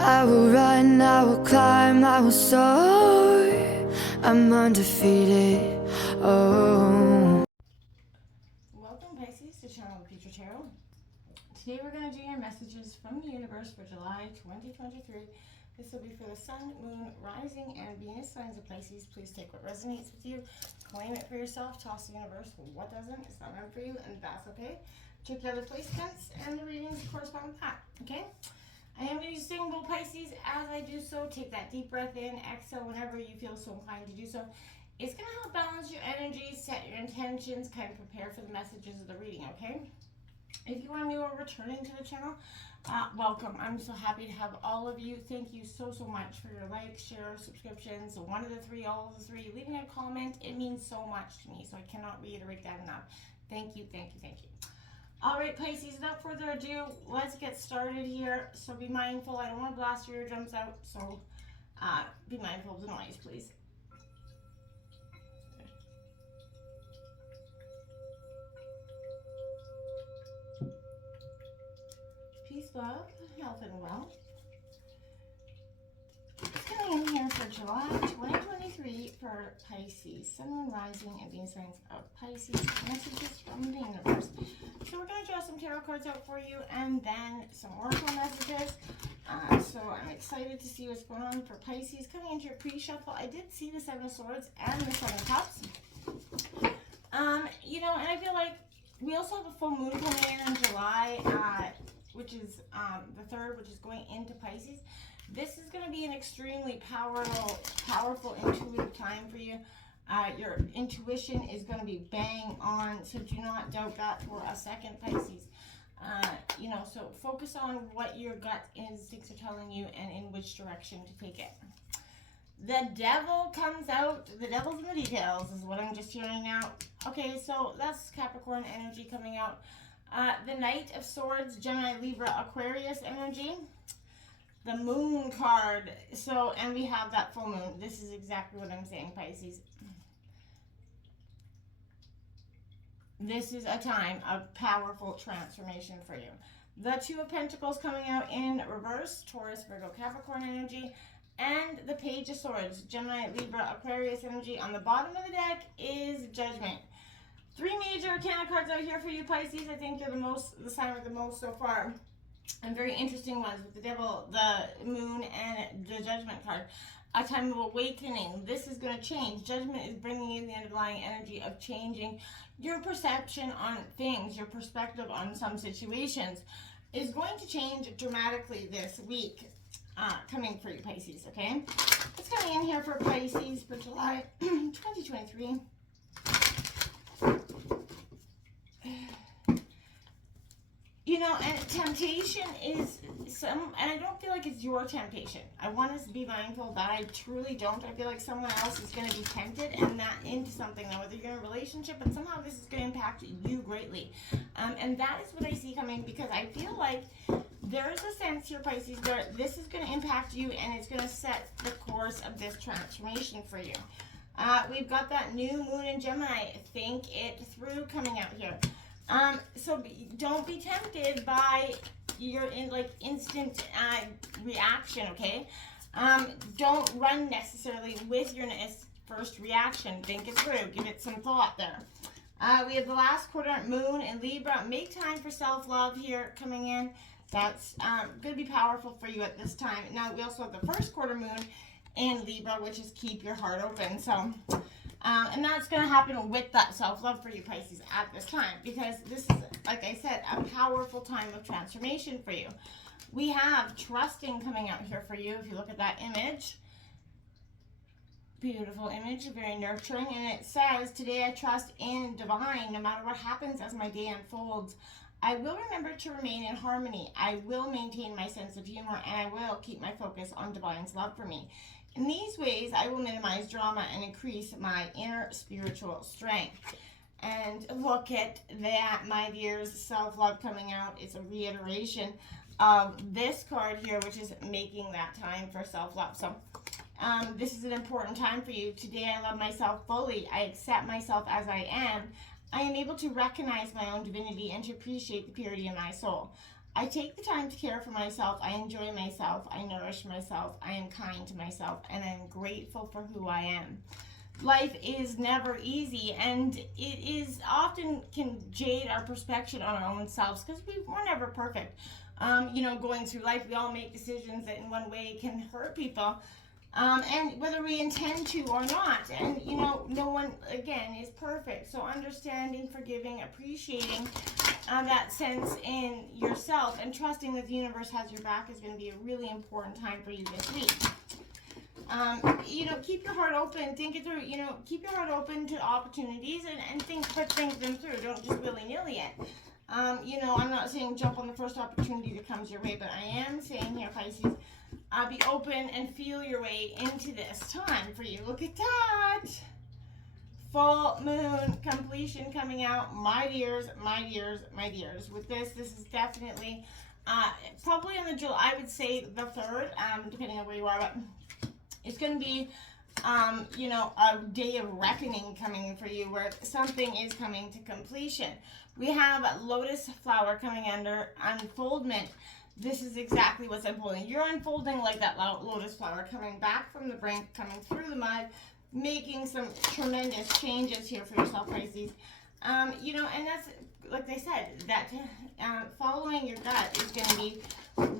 I will run, I will climb, I will soar. I'm undefeated. Oh. Welcome, Pisces, to Channel BETRAYAL. Today we're going to do your messages from the universe for July 2023. This will be for the Sun, Moon, Rising, and Venus signs of Pisces. Please take what resonates with you, claim it for yourself, toss the universe what doesn't. It's not meant for you, and that's okay. Check the other placements and the readings correspond with that, okay? I am going to use Singing Bowl, Pisces. As I do so, take that deep breath in, exhale whenever you feel so inclined to do so. It's going to help balance your energy, set your intentions, kind of prepare for the messages of the reading, okay? If you are new or returning to the channel, welcome. I'm so happy to have all of you. Thank you so much for your likes, shares, subscriptions, one of the three, all of the three. Leaving a comment, it means so much to me, so I cannot reiterate that enough. Thank you, thank you, thank you. All right, Pisces, without further ado, let's get started here. So be mindful. I don't want to blast your eardrums out, so be mindful of the noise, please. Peace, love, health, and wealth. Coming in here for July 2023 for Pisces, Sun, Moon, Rising, and Venus signs of Pisces. Messages from the universe. So we're going to draw some tarot cards out for you, and then some oracle messages. So I'm excited to see what's going on for Pisces. Coming into your pre-shuffle, I did see the Seven of Swords and the Seven of Cups. You know, and I feel like we also have a full moon coming in July, which is the 3rd, which is going into Pisces. This is going to be an extremely powerful, intuitive time for you. Your intuition is going to be bang on, so do not doubt that for a second, Pisces. You know, so focus on what your gut instincts are telling you and in which direction to take it. The devil comes out. The devil's in the details is what I'm just hearing now. Okay, so that's Capricorn energy coming out. The Knight of Swords, Gemini, Libra, Aquarius energy. The Moon card. So, and we have that full moon. This is exactly what I'm saying, Pisces. This is a time of powerful transformation for you. The Two of Pentacles coming out in reverse, Taurus, Virgo, Capricorn energy. And the Page of Swords, Gemini, Libra, Aquarius energy. On the bottom of the deck is Judgment. 3 major arcana cards out here for you, Pisces. I think you're the sign with the most so far. And very interesting ones with the Devil, the Moon, and the Judgment card. A time of awakening. This is going to change. Judgment is bringing in the underlying energy of changing your perception on things, your perspective on some situations is going to change dramatically this week. Coming for you, Pisces, okay? It's coming in here for Pisces for July 2023. You know, and temptation is and I don't feel like it's your temptation. I want us to be mindful of that. I truly don't. I feel like someone else is going to be tempted and that into something, though, whether you're in a relationship, but somehow this is going to impact you greatly. And that is what I see coming, because I feel like there is a sense here, Pisces, where this is going to impact you and it's going to set the course of this transformation for you. We've got that new moon in Gemini. Think it through coming out here. So don't be tempted by your instant reaction, okay? Don't run necessarily with your first reaction. Think it through. Give it some thought there. We have the last quadrant moon in Libra. Make time for self-love here coming in. That's going to be powerful for you at this time. Now, we also have the first quarter moon in Libra, which is keep your heart open. So, and that's going to happen with that self-love for you, Pisces, at this time, because this is, like I said, a powerful time of transformation for you. We have trusting coming out here for you. If you look at that image, beautiful image, very nurturing, and it says, today I trust in divine, no matter what happens as my day unfolds. I will remember to remain in harmony. I will maintain my sense of humor, and I will keep my focus on divine's love for me. In these ways, I will minimize drama and increase my inner spiritual strength. And look at that, my dears, self-love coming out. It's a reiteration of this card here, which is making that time for self-love. So this is an important time for you. Today, I love myself fully. I accept myself as I am. I am able to recognize my own divinity and to appreciate the purity of my soul. I take the time to care for myself. I enjoy myself. I nourish myself. I am kind to myself. And I'm grateful for who I am. Life is never easy, and it is often can jade our perspective on our own selves because we're never perfect. Going through life, we all make decisions that in one way can hurt people. And whether we intend to or not. And, no one, again, is perfect. So understanding, forgiving, appreciating that sense in yourself and trusting that the universe has your back is going to be a really important time for you this week. Keep your heart open, think it through, keep your heart open to opportunities and think them through. Don't just willy-nilly it. I'm not saying jump on the first opportunity that comes your way, but I am saying here, Pisces, be open and feel your way into this time for you. Look at that. Full moon completion coming out. My dears. With this is definitely probably on the July, I would say the 3rd, depending on where you are, but it's going to be, a day of reckoning coming for you where something is coming to completion. We have lotus flower coming under unfoldment. This is exactly what's unfolding. You're unfolding like that lotus flower, coming back from the brink, coming through the mud, making some tremendous changes here for yourself, Pisces. And that's, like I said, that following your gut is going to be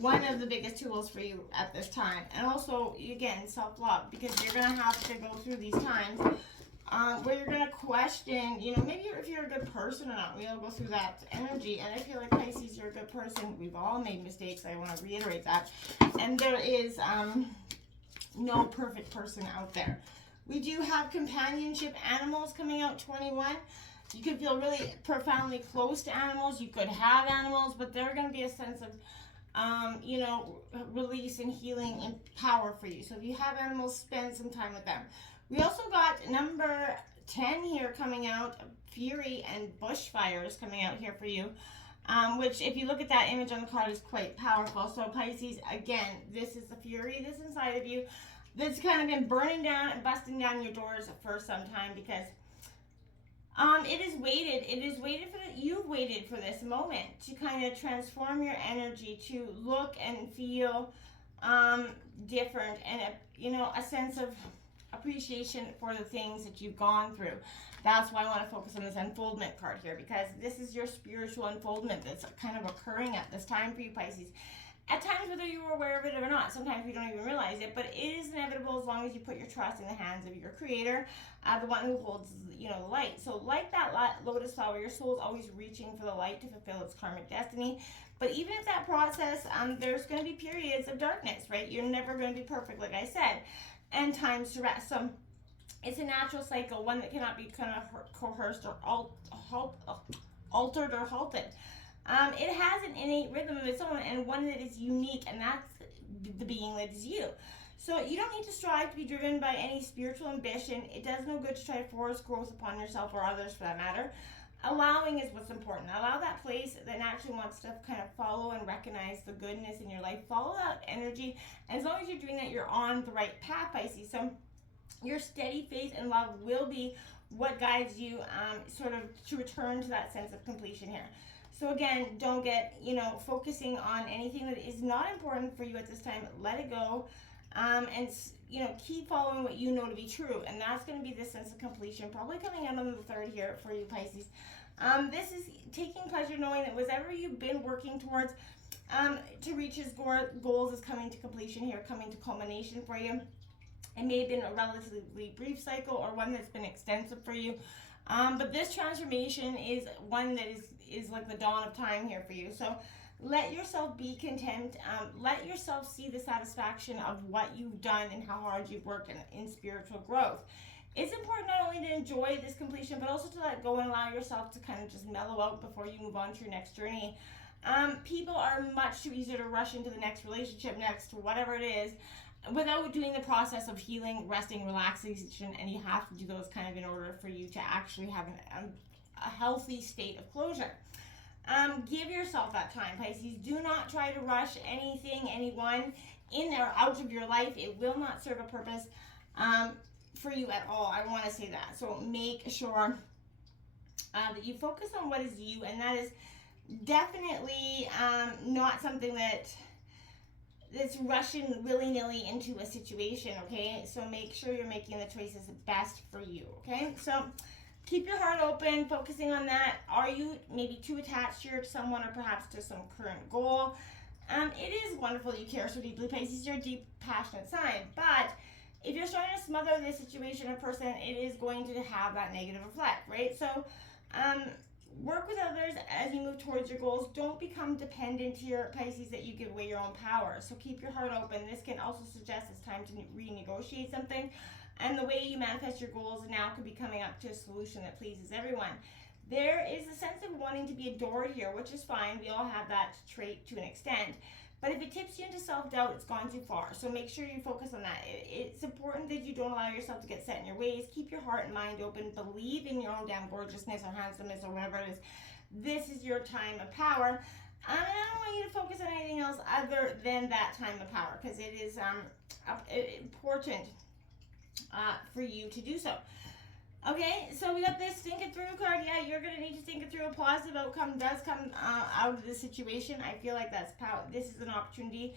one of the biggest tools for you at this time. And also, again, self-love, because you're going to have to go through these times where you're going to question, maybe if you're a good person or not. We all go through that energy. And I feel like, Pisces, you're a good person. We've all made mistakes. I want to reiterate that. And there is no perfect person out there. We do have companionship animals coming out 21. You could feel really profoundly close to animals. You could have animals, but they're going to be a sense of, release and healing and power for you. So if you have animals, spend some time with them. We also got number 10 here coming out, Fury and Bushfires coming out here for you, which if you look at that image on the card is quite powerful. So Pisces, again, this is the Fury that's inside of you that's kind of been burning down and busting down your doors for some time because it is waited for that. You've waited for this moment to kind of transform your energy, to look and feel different, and a sense of appreciation for the things that you've gone through. That's why I want to focus on this unfoldment card here, because this is your spiritual unfoldment that's kind of occurring at this time for you, Pisces. At times, whether you were aware of it or not, sometimes you don't even realize it, but it is inevitable as long as you put your trust in the hands of your creator, the one who holds, the light. So like that lotus flower, your soul is always reaching for the light to fulfill its karmic destiny. But even if that process, there's going to be periods of darkness, right? You're never going to be perfect, like I said, and times to rest. So it's a natural cycle, one that cannot be kind of coerced or altered or halted. It has an innate rhythm of its own, and one that is unique, and that's the being that is you. So you don't need to strive to be driven by any spiritual ambition. It does no good to try to force growth upon yourself or others for that matter. Allowing is what's important. Allow that place that naturally wants to kind of follow and recognize the goodness in your life. Follow that energy, and as long as you're doing that, you're on the right path, Pisces. So your steady faith and love will be what guides you sort of to return to that sense of completion here. So again, don't get, focusing on anything that is not important for you at this time. Let it go, and, keep following what you know to be true. And that's going to be this sense of completion, probably coming out on the 3rd here for you, Pisces. This is taking pleasure knowing that whatever you've been working towards to reach his goals is coming to completion here, coming to culmination for you. It may have been a relatively brief cycle or one that's been extensive for you. But this transformation is one that is like the dawn of time here for you. So let yourself be content. Let yourself see the satisfaction of what you've done and how hard you've worked in spiritual growth. It's important not only to enjoy this completion, but also to let go and allow yourself to kind of just mellow out before you move on to your next journey. People are much too easy to rush into the next relationship, next whatever it is, without doing the process of healing, resting, relaxation, and you have to do those kind of in order for you to actually have a healthy state of closure. Give yourself that time, Pisces. Do not try to rush anything, anyone in or out of your life. It will not serve a purpose for you at all. I want to say that. So make sure that you focus on what is you, and that is definitely not something that's rushing willy-nilly into a situation, okay? So make sure you're making the choices best for you, okay? So keep your heart open, focusing on that. Are you maybe too attached here to someone or perhaps to some current goal? It is wonderful you care so deeply, Pisces. You're a deep, passionate sign, but if you're starting to smother this situation or person, it is going to have that negative effect, right? So work with others as you move towards your goals. Don't become dependent here, Pisces, that you give away your own power. So keep your heart open. This can also suggest it's time to renegotiate something. And the way you manifest your goals now could be coming up to a solution that pleases everyone. There is a sense of wanting to be adored here, which is fine. We all have that trait to an extent. But if it tips you into self-doubt, it's gone too far. So make sure you focus on that. It's important that you don't allow yourself to get set in your ways. Keep your heart and mind open. Believe in your own damn gorgeousness or handsomeness or whatever it is. This is your time of power. And I don't want you to focus on anything else other than that time of power, because it is important for you to do so. Okay, so we got this think it through card. Yeah, you're going to need to think it through. A positive outcome does come out of this situation. I feel like that's this is an opportunity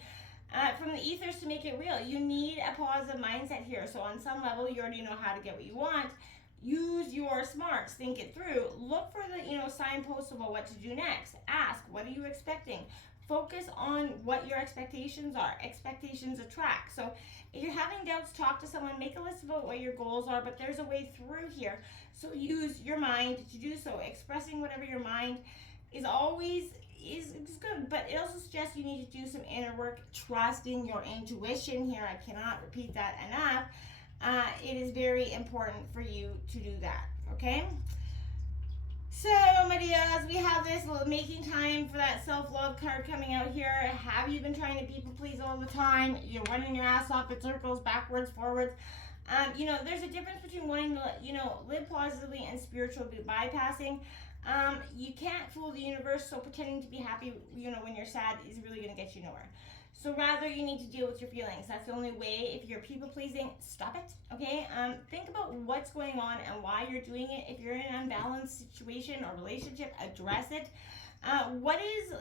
from the ethers to make it real. You need a positive mindset here. So on some level, you already know how to get what you want. Use your smarts. Think it through. Look for the signposts about what to do next. Ask, what are you expecting? Focus on what your expectations are. Expectations attract. So if you're having doubts, talk to someone. Make a list about what your goals are, but there's a way through here. So use your mind to do so. Expressing whatever your mind is always is good, but it also suggests you need to do some inner work, trusting your intuition here. I cannot repeat that enough. It is very important for you to do that, okay? So, my dears, we have this making time for that self-love card coming out here. Have you been trying to people please all the time? You're running your ass off in circles, backwards, forwards. There's a difference between wanting to, live positively and spiritual bypassing. You can't fool the universe, so pretending to be happy, when you're sad is really going to get you nowhere. So rather, you need to deal with your feelings. That's the only way. If you're people-pleasing, stop it, okay? Think about what's going on and why you're doing it. If you're in an unbalanced situation or relationship, address it. What is,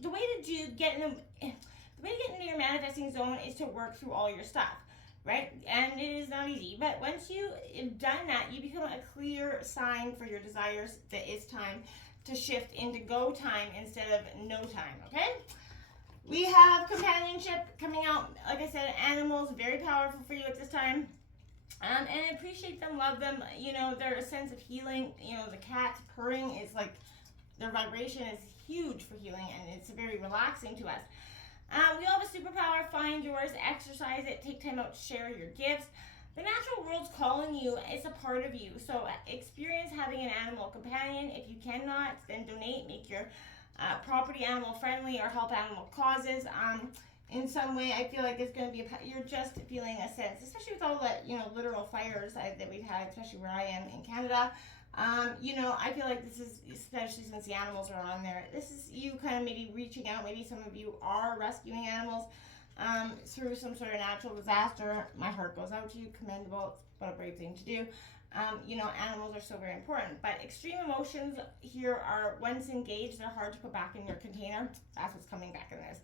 the way to get into your manifesting zone is to work through all your stuff, right? And it is not easy. But once you've done that, you become a clear sign for your desires that it's time to shift into go time instead of no time, okay? We have companionship coming out. Like I said, animals, very powerful for you at this time. And appreciate them, love them. They're a sense of healing. The cat purring is like, their vibration is huge for healing, and it's very relaxing to us. We all have a superpower. Find yours, exercise it, take time out to share your gifts. The natural world's calling you. It's a part of you. So experience having an animal companion. If you cannot, then donate. Make your property animal friendly or help animal causes in some way. I feel like it's going to be you're just feeling a sense, especially with all the literal fires that we've had, especially where I am in Canada. I feel like this is, especially since the animals are on there, this is you kind of maybe reaching out. Maybe some of you are rescuing animals through some sort of natural disaster. My heart goes out to you. Commendable. What a brave thing to do. Animals are so very important, but extreme emotions here are, once engaged, they're hard to put back in your container. That's what's coming back in this.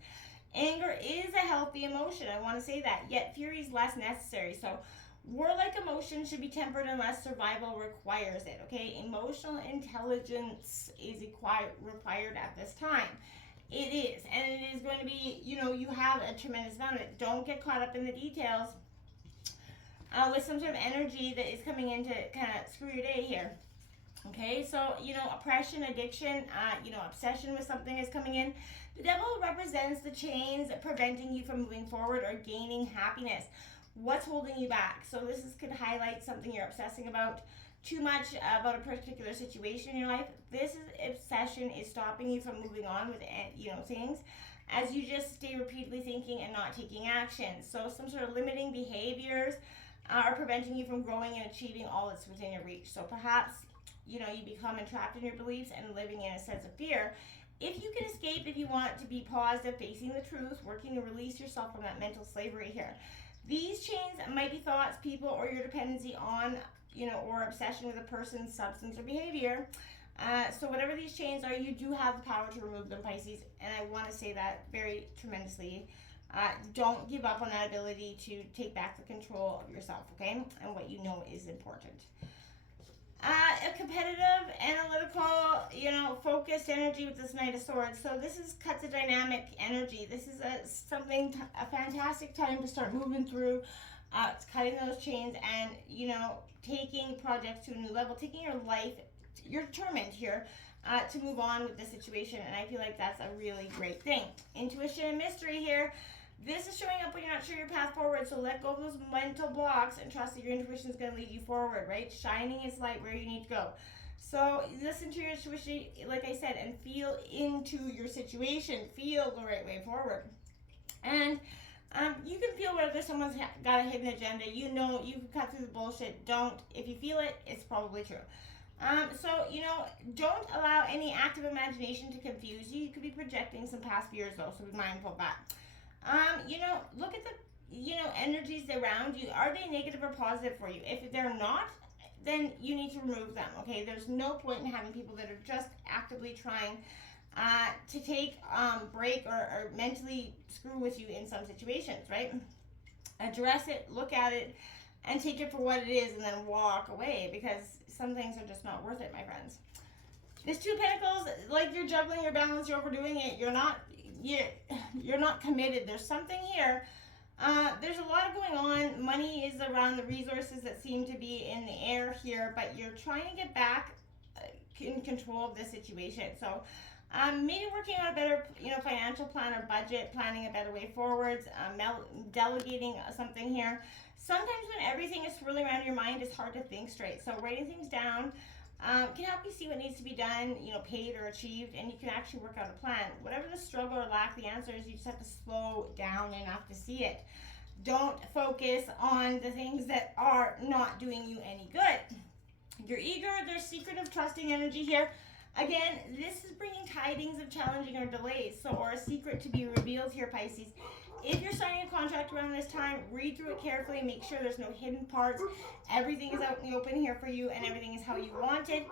Anger is a healthy emotion. I want to say that. Yet fury is less necessary. So warlike emotion should be tempered unless survival requires it. Okay, emotional intelligence is required at this time. It is, and it is going to be. You have a tremendous amount of it. Don't get caught up in the details. With some sort of energy that is coming in to kind of screw your day here. Okay, so, oppression, addiction, obsession with something is coming in. The devil represents the chains preventing you from moving forward or gaining happiness. What's holding you back? So this could highlight something you're obsessing about too much about a particular situation in your life. This obsession is stopping you from moving on with, things, as you just stay repeatedly thinking and not taking action. So some sort of limiting behaviors are preventing you from growing and achieving all that's within your reach. So perhaps, you become entrapped in your beliefs and living in a sense of fear. If you can escape, if you want to be positive, facing the truth, working to release yourself from that mental slavery here. These chains might be thoughts, people, or your dependency on, or obsession with a person, substance, or behavior. So whatever these chains are, you do have the power to remove them, Pisces. And I want to say that very tremendously. Don't give up on that ability to take back the control of yourself, okay? And what you know is important. A competitive, analytical, focused energy with this Knight of Swords. So this cuts a dynamic energy. This is a fantastic time to start moving through. It's cutting those chains and, taking projects to a new level, taking your life. You're determined here to move on with the situation, and I feel like that's a really great thing. Intuition and mystery here. This is showing up when you're not sure your path forward, so let go of those mental blocks and trust that your intuition is going to lead you forward, right? Shining its light where you need to go. So listen to your intuition, like I said, and feel into your situation. Feel the right way forward. And you can feel whether someone's got a hidden agenda. You can cut through the bullshit. Don't. If you feel it, it's probably true. Don't allow any active imagination to confuse you. You could be projecting some past fears, though, so be mindful of that. Look at the, energies around you. Are they negative or positive for you? If they're not, then you need to remove them, okay? There's no point in having people that are just actively trying to take break or mentally screw with you in some situations, right? Address it, look at it, and take it for what it is, and then walk away, because some things are just not worth it, my friends. This Two of Pentacles, like you're juggling your balance, you're overdoing it. You're not committed. There's something here. There's a lot going on. Money is around the resources that seem to be in the air here, but you're trying to get back in control of the situation. So maybe working on a better, financial plan or budget, planning a better way forwards, delegating something here. Sometimes when everything is swirling around your mind, it's hard to think straight. So writing things down can help you see what needs to be done, paid or achieved, and you can actually work out a plan. Whatever the struggle or lack the answer is, you just have to slow down enough to see it. Don't focus on the things that are not doing you any good. You're eager, there's secretive, trusting energy here. Again, this is bringing tidings of challenging or delays, or a secret to be revealed here, Pisces. If you're signing a contract around this time, read through it carefully, make sure there's no hidden parts. Everything is out in the open here for you, and everything is how you want it.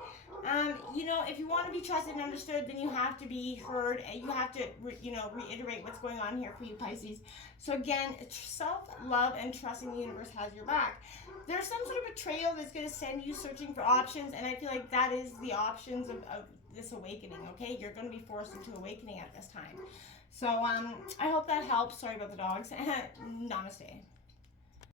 If you want to be trusted and understood, then you have to be heard, and you have to, reiterate what's going on here for you, Pisces. So again, self-love and trusting the universe has your back. There's some sort of betrayal that's going to send you searching for options, and I feel like that is the options of this awakening, okay? You're going to be forced into awakening at this time. So I hope that helps. Sorry about the dogs. Namaste.